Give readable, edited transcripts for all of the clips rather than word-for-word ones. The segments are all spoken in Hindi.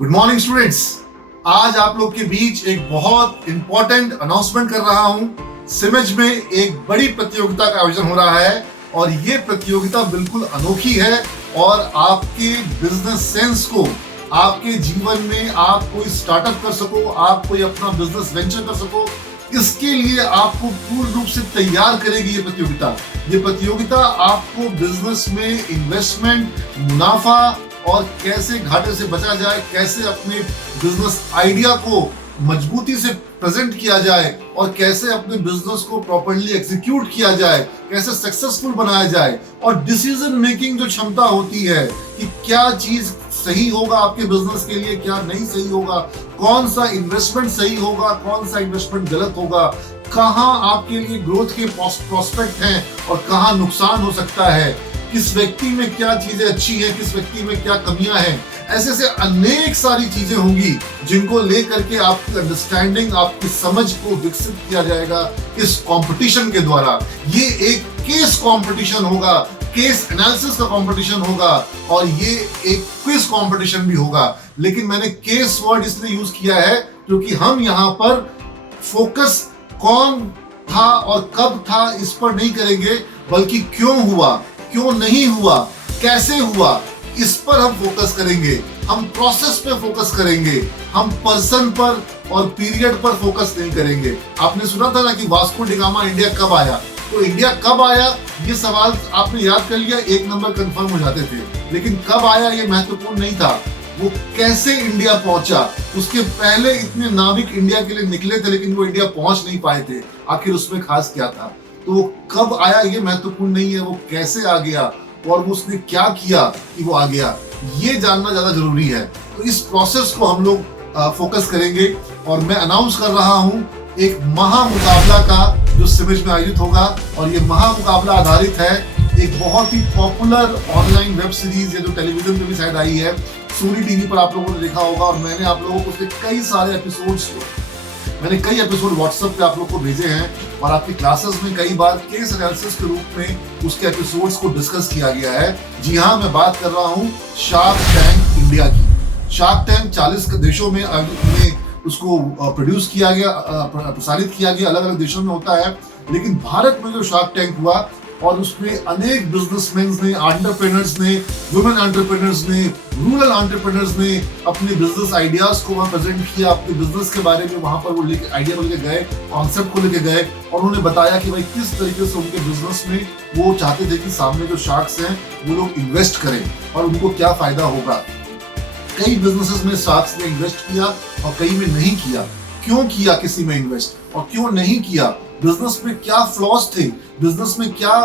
Good morning students. आज आप लोग के बीच एक बहुत इंपॉर्टेंट अनाउंसमेंट कर रहा हूं। सिमेज में एक बड़ी प्रतियोगिता का आयोजन हो रहा है और ये प्रतियोगिता बिल्कुल अनोखी है और आपके बिजनेस सेंस को, आपके जीवन में आप कोई स्टार्टअप कर सको, आप कोई अपना बिजनेस वेंचर कर सको, इसके लिए आपको पूर्ण रूप से तैयार करेगी ये प्रतियोगिता। ये प्रतियोगिता आपको बिजनेस में इन्वेस्टमेंट, मुनाफा और कैसे घाटे से बचा जाए, कैसे अपने बिजनेस आइडिया को मजबूती से प्रेजेंट किया जाए और कैसे अपने बिजनेस को प्रॉपर्ली एग्जीक्यूट किया जाए, कैसे सक्सेसफुल बनाया जाए और डिसीजन मेकिंग जो क्षमता होती है कि क्या चीज सही होगा आपके बिजनेस के लिए, क्या नहीं सही होगा, कौन सा इन्वेस्टमेंट सही होगा, कौन सा इन्वेस्टमेंट गलत होगा, कहां आपके लिए ग्रोथ के प्रोस्पेक्ट हैं और कहां नुकसान हो सकता है, किस व्यक्ति में क्या चीजें अच्छी हैं, किस व्यक्ति में क्या कमियां हैं। ऐसे अनेक सारी चीजें होंगी जिनको लेकर के आपकी अंडरस्टैंडिंग, आपकी समझ को विकसित किया जाएगा इस कंपटीशन के द्वारा। ये एक केस कंपटीशन होगा, केस एनालिसिस का कंपटीशन होगा और ये एक क्विज कंपटीशन भी होगा। लेकिन मैंने केस वर्ड इसलिए यूज किया है क्योंकि हम यहाँ पर फोकस कौन था और कब था इस पर नहीं करेंगे, बल्कि क्यों हुआ, क्यों नहीं हुआ, कैसे हुआ, इस पर हम फोकस करेंगे। हम प्रोसेस पे फोकस करेंगे, हम पर्सन पर और पीरियड पर फोकस नहीं करेंगे। आपने सुना था ना कि वास्को डी गामा इंडिया कब आया, तो इंडिया कब आया ये सवाल आपने याद कर लिया, एक नंबर कंफर्म हो जाते थे। लेकिन कब आया ये महत्वपूर्ण नहीं था, वो कैसे इंडिया पहुंचा। उसके पहले इतने नाविक इंडिया के लिए निकले थे लेकिन वो इंडिया पहुंच नहीं पाए थे, आखिर उसमें खास क्या था। तो वो कब आया ये महत्वपूर्ण नहीं है, वो कैसे आ गया और उसने क्या किया कि वो आ गया, ये जानना ज्यादा जरूरी है। तो इस प्रोसेस को हम लोग फोकस करेंगे और मैं अनाउंस कर रहा हूं एक महामुकाबला का जो सिमेज में आयोजित होगा। और ये महामुकाबला आधारित है एक बहुत ही पॉपुलर ऑनलाइन वेब सीरीज, ये जो टेलीविजन पे भी शायद आई है, सोनी टीवी पर आप लोगों ने देखा होगा। और मैंने आप लोगों को उसके कई सारे एपिसोड्स व्हाट्सएप पे आप लोग को भेजे हैं और आपकी क्लासेस में कई बार केस एनालिसिस के रूप में उसके एपिसोड्स को डिस्कस किया गया है। जी हाँ, मैं बात कर रहा हूँ शार्क टैंक इंडिया की। शार्क टैंक 40 देशों में उसको प्रोड्यूस किया गया, प्रसारित किया गया, अलग अलग देशों में होता है। लेकिन भारत में जो शार्क टैंक हुआ और उसमें अनेक बिजनेसमैन ने, एंटरप्रेन्योर्स ने, वुमेन एंटरप्रेन्योर्स ने, रूरल एंटरप्रेन्योर्स ने अपने बिजनेस आइडियाज को वहां प्रेजेंट किया, अपने बिजनेस के बारे में वहां पर वो लेके आइडिया को लेके गए, कॉन्सेप्ट को लेके गए और उन्होंने बताया कि भाई किस तरीके से उनके बिजनेस में वो चाहते थे कि सामने जो शार्क्स हैं वो लोग इन्वेस्ट करें और उनको क्या फायदा होगा। कई बिजनेसेस में शार्क्स ने इन्वेस्ट किया और कई में नहीं किया। क्यों किया किसी में इन्वेस्ट और क्यों नहीं किया, बिजनेस में क्या फ्लॉज थे, बिजनेस में क्या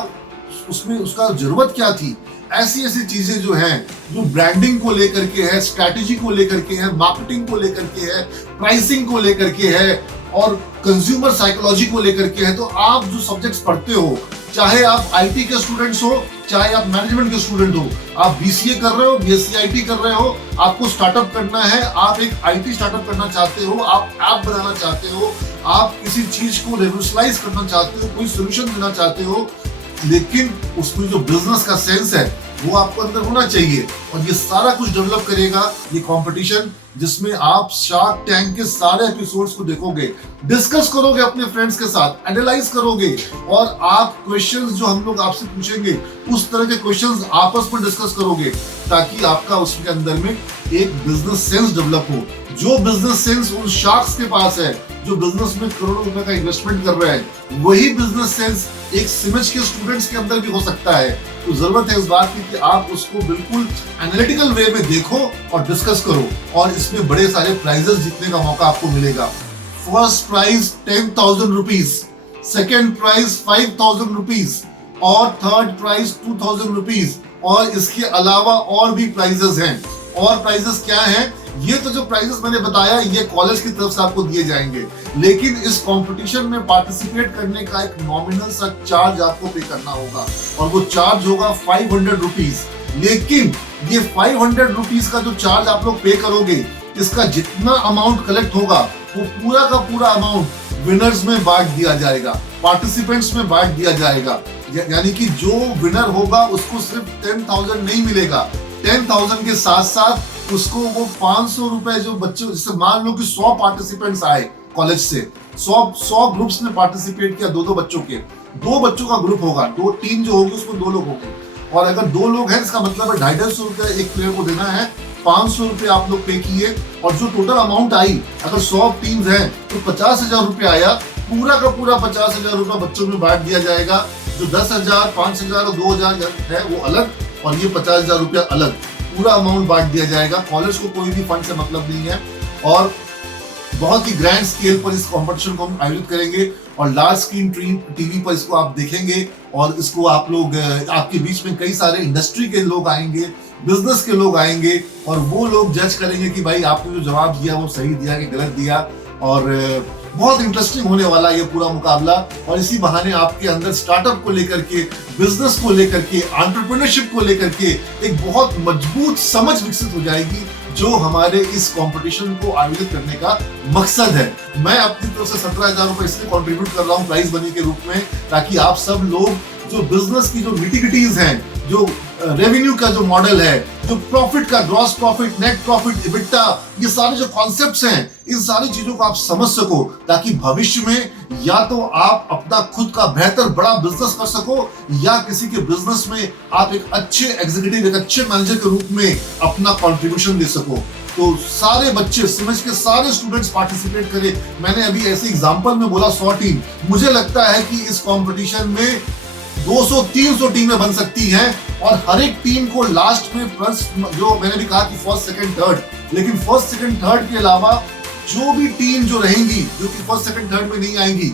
उसमें उसका जरूरत क्या थी। ऐसी चीजें जो हैं, जो ब्रांडिंग को लेकर के है, स्ट्रैटेजी को लेकर के है, मार्केटिंग को लेकर के है, प्राइसिंग को लेकर के है और कंज्यूमर साइकोलॉजी को लेकर के है। तो आप जो सब्जेक्ट्स पढ़ते हो, चाहे आप आईटी के स्टूडेंट्स हो, चाहे आप मैनेजमेंट के स्टूडेंट हो, आप बीसीए कर रहे हो, बीएससी आईटी कर रहे हो, आपको स्टार्टअप करना है, आप एक आईटी स्टार्टअप करना चाहते हो, आप ऐप बनाना चाहते हो, आप किसी चीज को रेवोल्यूशनाइज करना चाहते हो, कोई सोल्यूशन देना चाहते हो, लेकिन उसमें जो बिजनेस का सेंस है वो आपको अंदर होना चाहिए। और ये सारा कुछ डेवलप करेगा ये कंपटीशन, जिसमें आप शार्क टैंक के सारे एपिसोड्स को देखोगे, डिस्कस करोगे अपने फ्रेंड्स के साथ, एनालाइज करोगे और आप क्वेश्चंस जो हम लोग आपसे पूछेंगे उस तरह के क्वेश्चंस आपस में डिस्कस करोगे, ताकि आपका उसके अंदर में एक बिजनेस सेंस डेवलप हो। जो बिजनेस सेंस उन शार्क्स के पास है, जो बिजनेस में करोड़ों रुपए का इन्वेस्टमेंट कर रहे हैं, वही बिजनेस सेंस एक सिमेज के स्टूडेंट्स के अंदर भी हो सकता है। तो जरूरत है इस बात की कि आप उसको बिल्कुल एनालिटिकल वे में देखो और डिस्कस करो और इसमें बड़े सारे प्राइजेस जीतने का मौका आपको मिलेगा। First prize 10,000 rupees, second prize 5,000 rupees और थर्ड प्राइज 2,000 रुपीज और इसके अलावा और भी प्राइजेस हैं। और प्राइजेस क्या हैं? ये तो जो प्राइजेस मैंने बताया ये कॉलेज की तरफ से आपको दिए जाएंगे, लेकिन इस कंपटीशन में पार्टिसिपेट करने का एक नॉमिनल सा चार्ज आपको पे करना होगा और वो चार्ज होगा 500 रुपीज। लेकिन ये 500 रुपीज का जो चार्ज आप लोग पे करोगे, इसका जितना अमाउंट कलेक्ट होगा वो पूरा का पूरा अमाउंट विनर्स में बांट दिया जाएगा, पार्टिसिपेंट्स में बांट दिया जाएगा। यानी कि जो विनर होगा उसको सिर्फ 10,000 नहीं मिलेगा, 10,000 के साथ साथ उसको वो 500 रुपए जो बच्चे, जैसे मान लो कि 100 पार्टिसिपेंट्स आए कॉलेज से, 100 ग्रुप्स ने पार्टिसिपेट किया, दो बच्चों के, 2 बच्चों का ग्रुप होगा, 2 टीम जो होगी उसमें 2 लोग होंगे, और अगर 2 लोग हैं इसका मतलब है 250 रुपए एक प्लेयर को देना है, 500 रुपए आप लोग पे किए, और जो टोटल अमाउंट आई, अगर 100 टीम्स हैं तो 50,000 रुपए आया, पूरा का पूरा 50,000 रुपए बच्चों में बांट दिया जाएगा। जो 10,000, 5,000 और 2,000 है वो अलग, और ये 50,000 रुपया अलग, पूरा अमाउंट बांट दिया जाएगा। कॉलेज को कोई भी फंड से मतलब नहीं है, और बहुत ही ग्रैंड स्केल पर इस कंपटीशन को हम आयोजित करेंगे, और लार्ज स्क्रीन टीवी पर इसको आप देखेंगे, और इसको आप लोग, आपके बीच में कई सारे इंडस्ट्री के लोग आएंगे, बिजनेस के लोग आएंगे, और वो लोग जज करेंगे कि भाई आपने जो जवाब दिया वो सही दिया कि गलत दिया। और बहुत इंटरेस्टिंग होने वाला ये पूरा मुकाबला, और इसी बहाने आपके अंदर स्टार्टअप को लेकर के, बिजनेस को लेकर के, एंटरप्रेन्योरशिप को लेकर के एक बहुत मजबूत समझ विकसित हो जाएगी, जो हमारे इस कंपटीशन को आयोजित करने का मकसद है। मैं अपनी तरफ से 17,000 रुपए इसलिए कंट्रीब्यूट कर रहा हूँ प्राइज मनी के रूप में, ताकि आप सब लोग जो बिजनेस की जो निटिग्रिटीज हैं, जो रेवेन्यू का जो मॉडल है, जो प्रॉफिट का, gross profit, net profit, EBITDA, ये सारे जो कॉन्सेप्ट्स हैं, इन सारी चीजों को आप समझ सको, ताकि भविष्य में या तो आप अपना खुद का बेहतर बड़ा बिजनेस कर सको, या किसी के बिजनेस में आप एक अच्छे एग्जीक्यूटिव, एक अच्छे मैनेजर के रूप में अपना कंट्रीब्यूशन दे सको। तो सारे बच्चे, समझ के सारे स्टूडेंट्स पार्टिसिपेट करें। मैंने अभी ऐसे एग्जांपल में बोला 100 टीम, मुझे लगता है कि इस कंपटीशन में 200-300 टीमें बन सकती हैं, और हर एक टीम को लास्ट में जो मैंने भी कहा कि फर्स्ट, सेकंड, थर्ड, लेकिन फर्स्ट, सेकंड, थर्ड के अलावा जो भी टीम जो रहेंगी, जो कि फर्स्ट, सेकंड, थर्ड में नहीं आएंगी,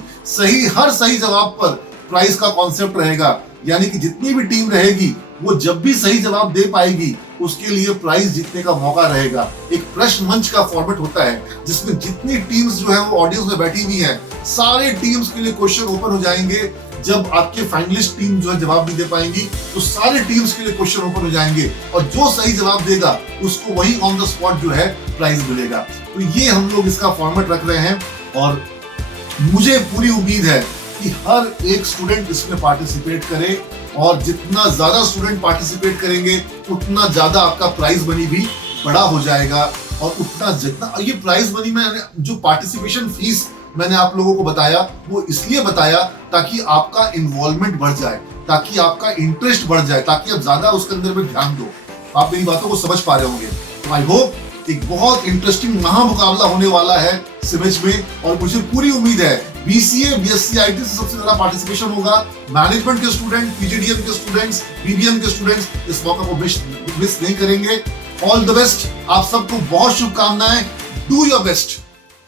हर सही जवाब पर प्राइज का कॉन्सेप्ट रहेगा। यानी कि जितनी भी टीम रहेगी वो जब भी सही जवाब दे पाएगी उसके लिए प्राइज जीतने का मौका रहेगा। एक प्रश्न मंच का फॉर्मेट होता है जिसमें जितनी टीम्स जो है वो ऑडियंस में बैठी हुई हैं, सारे टीम्स के लिए क्वेश्चन ओपन हो जाएंगे। जब आपके फाइनलिस्ट टीम जो है जवाब नहीं दे पाएंगी तो सारे टीम्स के लिए क्वेश्चन ओपन हो जाएंगे, और जो सही जवाब देगा उसको वही ऑन द स्पॉट जो है प्राइज मिलेगा। तो ये हम लोग इसका फॉर्मेट रख रहे हैं, और मुझे पूरी उम्मीद है कि हर एक स्टूडेंट इसमें पार्टिसिपेट करे, और जितना ज्यादा स्टूडेंट पार्टिसिपेट करेंगे उतना ज्यादा आपका प्राइज मनी भी बड़ा हो जाएगा। और उतना जितना ये प्राइज मनी में जो पार्टिसिपेशन फीस मैंने आप लोगों को बताया, वो इसलिए बताया ताकि आपका इन्वॉल्वमेंट बढ़ जाए, ताकि आपका इंटरेस्ट बढ़ जाए, ताकि आप ज्यादा उसके अंदर में ध्यान दो। आप मेरी बातों को समझ पा रहे होंगे। तो आई होप एक बहुत इंटरेस्टिंग महामुकाबला होने वाला है सिमेज में, और मुझे पूरी उम्मीद है बीसीए, बीएससी आईटी से सबसे ज्यादा पार्टिसिपेशन होगा। मैनेजमेंट के स्टूडेंट, पीजीडीएम के स्टूडेंट्स, बीबीएम के स्टूडेंट्स इस मौका को मिस नहीं करेंगे। ऑल द बेस्ट, आप सबको बहुत शुभकामनाएं। Do your best.